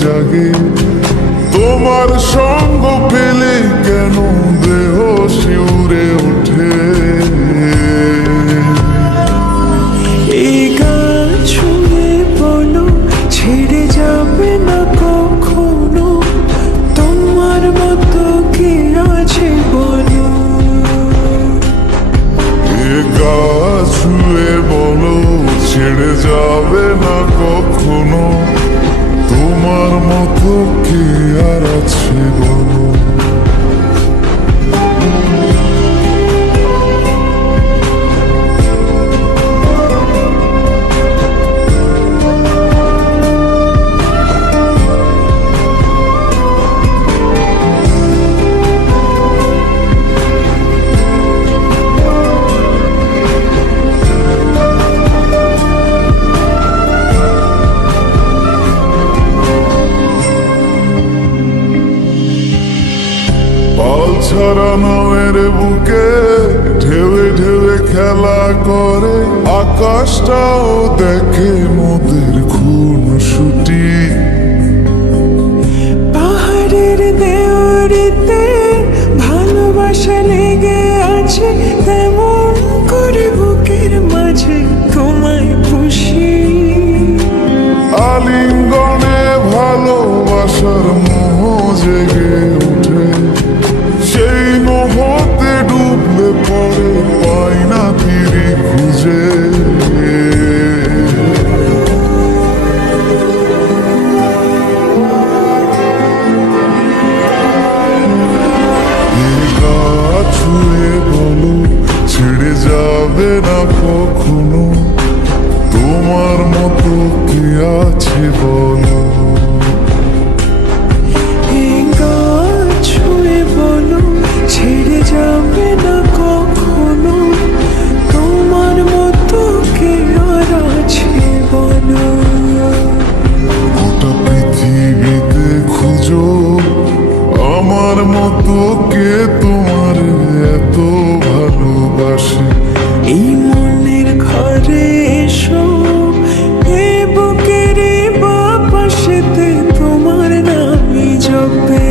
জাগে। তোমার সঙ্গ পেলে কেন দেহ শিউরে ওঠে। এই গান শুনে বলো ছেড়ে যাবে না কখনো, তোমার মতো কে আছে বলো। এ গা ছুঁয়ে বলো ছেড়ে যাবে না কখনো, তোমার মতো কে আর আছে বলো। পাল ছাড়া নামের বুকে ঢেউে ঢেউে খেলা করে, আকাশটাও দেখে মোদের খুনসুটি। পাহাড়ের দেওয়ারিতে ভালোবাসা লেগে আছে, তেমন করে বুকের মাঝে তোমায় খুশি। আলিঙ্গনে ভালোবাসার মোহ জেগে ওঠে, সেই মোহতে ডুবলে পরে পাই না তীরে খুঁজে। ছুঁয়ে বলো ছেড়ে যাবে না কখনো, তোমার মতো কে আছে বলো। এই গান ছুঁয়ে বলো ছেড়ে যাবে না কখনো, তোমার মতো কে আর আছে বলো। গোটা পৃথিবীতে খুঁজো আমার মতো কে তোমার এত ভালোবাসে। এই মনের ঘরে এসো, এ বুকের বাপাশেতে তোমার নামই জপে।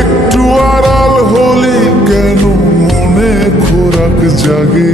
একটু আড়াল হলে কেন মনে খোরাক জাগে।